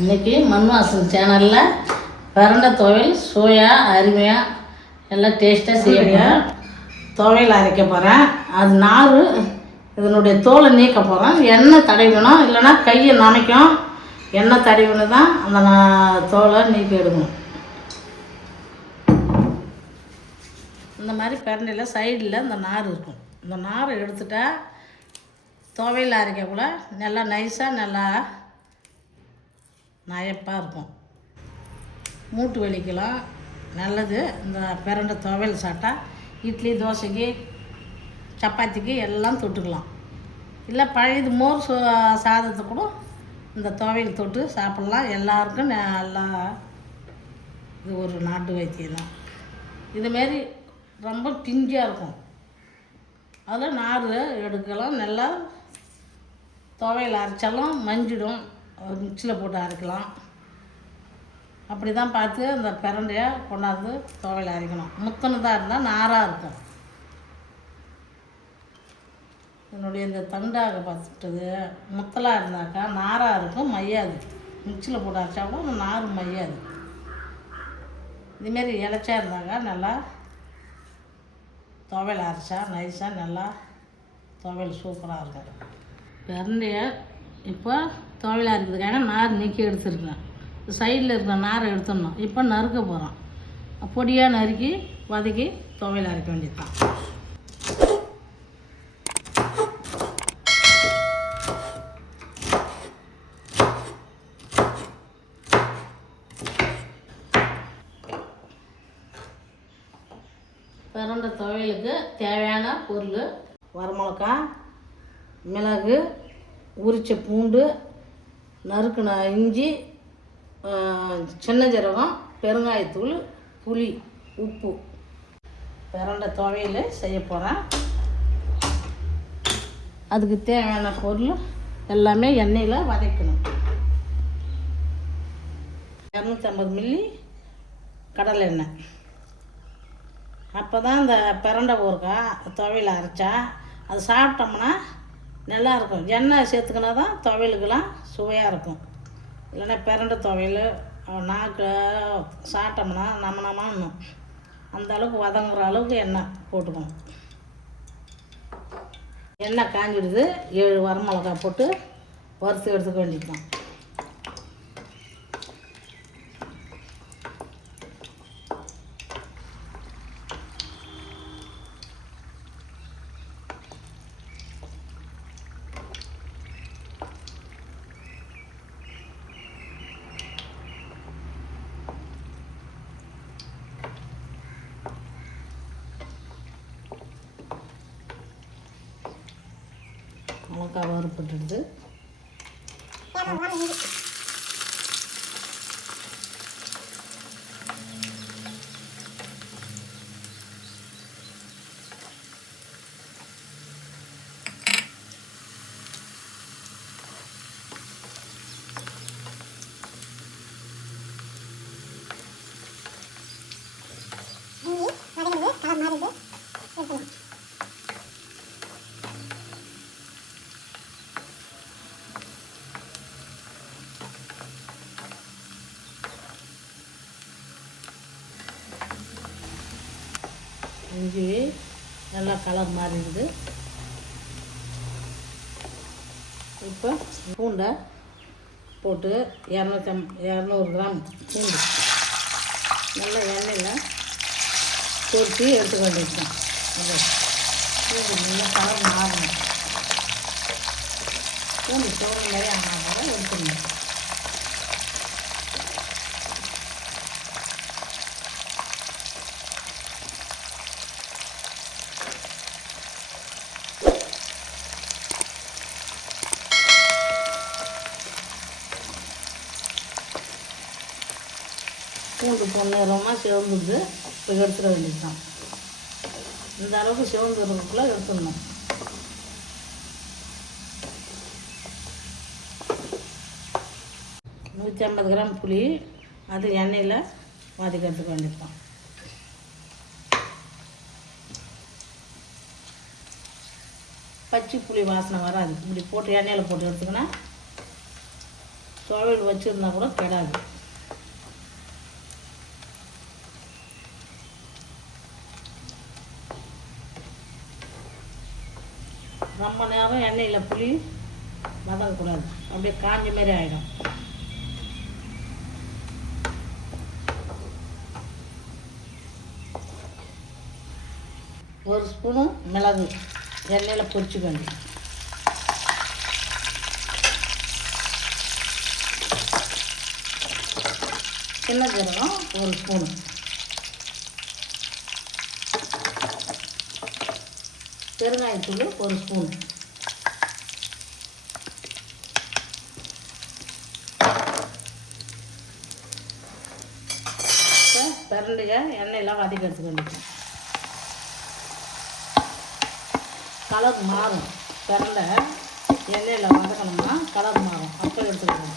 இன்றைக்கி மண்வாசன் சேனலில் பிரண்டை துவையல் சுவையாக அருமையாக எல்லாம் டேஸ்ட்டாக செய்யணும். துவையல் அரைக்க போகிறேன். அது நார் இதனுடைய தோலை நீக்க போகிறேன். எண்ணெய் தடவிக்கணும், இல்லைன்னா கையை நனைக்கும். எண்ணெய் தடவின்னு தான் அந்த தோலை நீக்கி எடுக்கணும். இந்த மாதிரி பிரண்டையில் சைடில் இந்த நார் இருக்கும். இந்த நாரை எடுத்துட்டா துவையல் அரைக்கக்குள்ள நல்லா நைஸாக நல்லா நயப்பாக இருக்கும். மூட்டு வலிக்கலாம் நல்லது. இந்த பிரண்டை துவையல் சாப்பிட்டா இட்லி, தோசைக்கு, சப்பாத்திக்கு எல்லாம் தொட்டுக்கலாம். இல்லை பழையது மோர் சாதத்துக்கு கூட இந்த துவையல் தொட்டு சாப்பிட்லாம். எல்லாருக்கும் நல்லா இது ஒரு நாட்டு வைத்தியம் தான். இதுமாரி ரொம்ப பிஞ்சாக இருக்கும். அதில் நார் எடுக்கலாம். நல்லா துவையல் அரைச்சாலும் மஞ்சிடும். மிக்சியில் போட்டு அரைக்கலாம். அப்படி தான் பார்த்து அந்த பிரண்டையை கொண்டாந்து துவையல் அரைக்கணும். முத்தனதாக இருந்தால் நாராக இருக்கும். என்னுடைய இந்த தண்டாக பார்த்துட்டது முத்தலாக இருந்தாக்கா நாராக இருக்கும், மையாது. மிக்சியில் போட்டு அரைச்சா கூட அந்த நார் மையாது. இதுமாரி இலச்சா இருந்தாக்கா நல்லா துவையல் அரைச்சா நைஸாக நல்லா துவையல் சூப்பராக இருக்கும். பிரண்டையை இப்போ துவையல் அரைக்கிறதுக்காக நார் நீக்கி எடுத்துருக்கேன். சைடில் இருக்கிற நாரை எடுத்துடணும். இப்போ நறுக்க போகிறோம். பொடியாக நறுக்கி வதக்கி துவையல் அரைக்க வேண்டியது தான். பிரண்டை துவையலுக்கு தேவையான பொருள்: வரமிளகா, மிளகு, உரிச்ச பூண்டு, நறுக்குன இஞ்சி, சின்ன ஜீரகம், பெருங்காயத்தூள், புளி, உப்பு. பிரண்டை துவையல் செய்ய போகிறேன். அதுக்கு தேவையான பொருள் எல்லாமே எண்ணெயில் வதக்கணும். 250 மில்லி கடலை எண்ணெய். அப்போ தான் இந்த பிரண்டை ஊறுகாய் துவையல் அரைச்சா அது சாப்பிட்டோம்னா நல்லாயிருக்கும். எண்ணெய் சேர்த்துக்கினா தான் துவையலுக்கெல்லாம் சுவையாக இருக்கும். இல்லைன்னா பிரண்டை துவையல் நாக்கு சாப்பிட்டோம்னா நம்மணும். அந்த அளவுக்கு வதங்குற அளவுக்கு எண்ணெய் போட்டுக்கணும். எண்ணெய் காஞ்சிடுது. 7 வரமிளகா போட்டு வறுத்து எடுத்துக்க வேண்டியதுதான். மிளகா வறுப்பட்டுடுது. இஞ்சி நல்லா கலர் மாறிடுது. இப்போ பூண்டை போட்டு 200 கிராம் பூண்டு நல்லா எண்ணெயில் பொரித்து எடுத்துக்க வேண்டியதுதான். பூண்டு நல்லா கலர் மாறணும். பூண்டு சோறுலையே ஆனால் எடுத்துக்கணும். பூண்டு பொன்னிறமாக சிவந்துடுது. இப்போ எடுத்துட வேண்டியது தான். இந்த அளவுக்கு சிவந்துறதுக்குள்ளே எடுத்துடணும். நூற்றி 50 கிராம் புளி அது எண்ணெயில் வதக்கி எடுத்துக்க வேண்டியது தான். பச்சை புளி வாசனை வராது. இப்படி போட்டு எண்ணெயில் போட்டு எடுத்துக்கினா துவையல் வச்சுருந்தா கூட கெடாது. ரொம்ப நேரம் எண்ணெயில் புளி வதங்கக்கூடாது, அப்படியே காஞ்ச மாரி ஆகிடும். ஒரு ஸ்பூனு மிளகு எண்ணெயில் பொரிச்சுக்கோங்க. சின்ன ஜீரகம் ஒரு ஸ்பூனு, பெருங்காயத்தூள் ஒரு ஸ்பூன், பிரண்டையை எண்ணெயெல்லாம் வதக்கி எடுத்துக்கணும். கலர் மாறும், பிரண்டை எண்ணெயில் வதக்கணும்னா கலர் மாறும், அப்போ எடுத்துக்கணும்.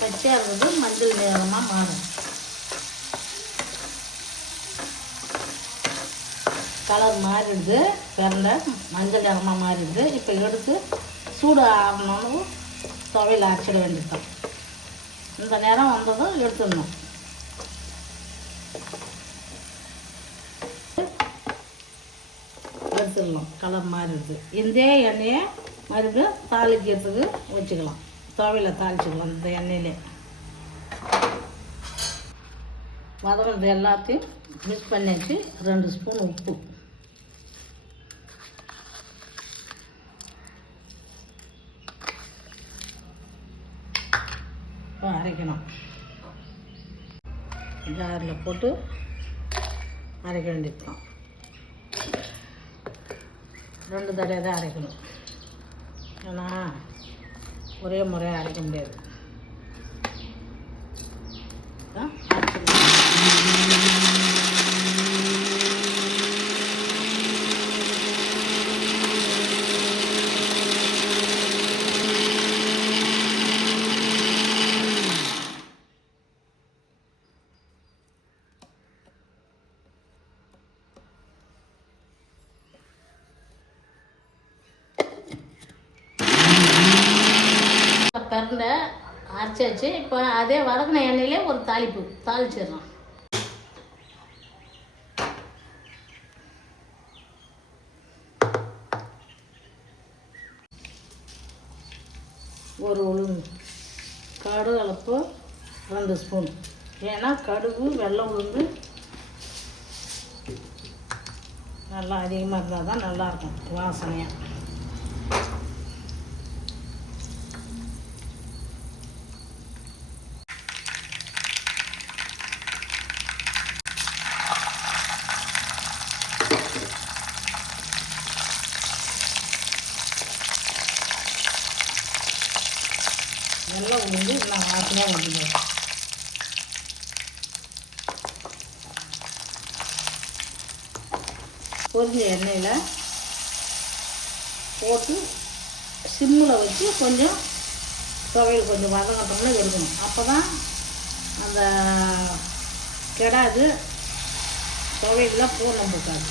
பச்சையாக இருந்தது மஞ்சள் நிறமாக மாறும். கலர் மாறிடுது, பிரண்டை மஞ்சள் நிறமாக மாறிடுது. இப்போ எடுத்து சூடு ஆகணும்னு துவையில் அரைச்சிட வேண்டியதுதான். இந்த நேரம் வந்ததும் எடுத்துடணும். எடுத்துடலாம், கலர் மாறிடுது. இந்த எண்ணெயை மறுபடியும் தாளிக்கிறதுக்கு வச்சுக்கலாம், துவையில் தாளிச்சுக்கலாம். இந்த எண்ணெயிலே வதங்கினது எல்லாத்தையும் மிக்ஸ் பண்ணியாச்சு. 2 ஸ்பூன் உப்பு, அரைக்கணும். ஜாரில் போட்டு அரைக்க வேண்டியதுதான். 2 தடவை தான் அரைக்கணும், ஏன்னா ஒரே முறையாக அரைக்க முடியாது. பிரண்டை அரைச்சாச்சு. இப்போ அதே வதக்கின எண்ணெயிலே ஒரு தாளிச்சிடலாம். ஒரு உளுந்து கடுகு அளப்பு 2 ஸ்பூன், ஏன்னா கடுகு வெள்ளை உளுந்து நல்லா அதிகமாக இருந்தால் தான் நல்லாயிருக்கும் வாசனையாக. நல்லா உளுந்து நான் வாசனையாக வந்துடுவேன். பொரிஞ்ச எண்ணெயில் போட்டு சிம்மில் வச்சு கொஞ்சம் துவையல் கொஞ்சம் வதங்கட்டோம்னா இருக்கணும். அப்போ தான் அந்த கெடாது, துவையெல்லாம் பூர்ணம் போட்டாது.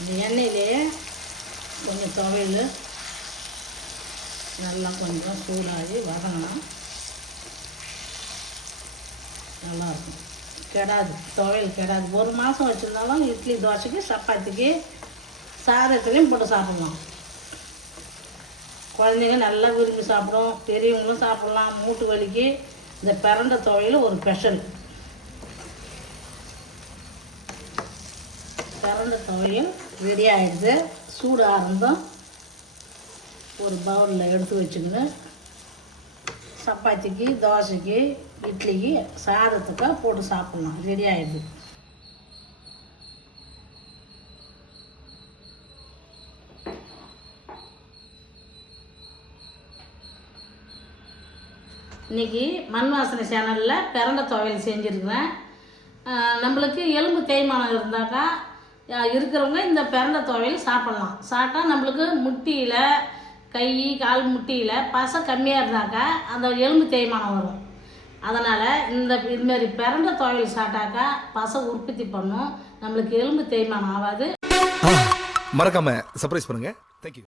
இந்த எண்ணெயிலே கொஞ்சம் துவையல் நல்லா கொஞ்சம் சூடாகி வதங்கினா நல்லாயிருக்கும். கெடாது, துவையல் கெடாது. 1 மாதம் வச்சுருந்தாலும் இட்லி, தோசைக்கு, சப்பாத்திக்கு, சாதத்துலேயும் போட்டு சாப்பிட்லாம். குழந்தைங்க நல்லா விரும்பி சாப்பிடும், பெரியவங்களும் சாப்பிட்லாம். மூட்டு வலிக்கு இந்த பிரண்டை துவையல் ஒரு ஸ்பெஷல். பிரண்டை துவையல் ரெடி ஆகிடுது. சூடு ஆரம்பம் ஒரு பவுலில் எடுத்து வச்சுக்கின்னு சப்பாத்திக்கு, தோசைக்கு, இட்லிக்கு, சாதத்துக்கு போட்டு சாப்பிட்லாம். ரெடி ஆகிடுது. இன்றைக்கி மண் வாசனை சேனலில் பிரண்டை துவையல் செஞ்சுருக்கிறேன். நம்மளுக்கு எலும்பு தேய்மானம் இருந்தாக்கா இருக்கிறவங்க இந்த பிரண்டை துவையல் சாப்பிட்லாம். சாப்பிட்டா நம்மளுக்கு முட்டியில் கை கால் முட்டியில் பசை கம்மியாக இருந்தாக்கா அந்த எலும்பு தேய்மானம் வரும். அதனால் இதுமாரி பிரண்டை துவையல் சாப்பிட்டாக்கா பசை உற்பத்தி பண்ணும், நம்மளுக்கு எலும்பு தேய்மானம் ஆகாது. மறக்காம சர்ப்ரைஸ் பண்ணுங்க. தேங்க்யூ.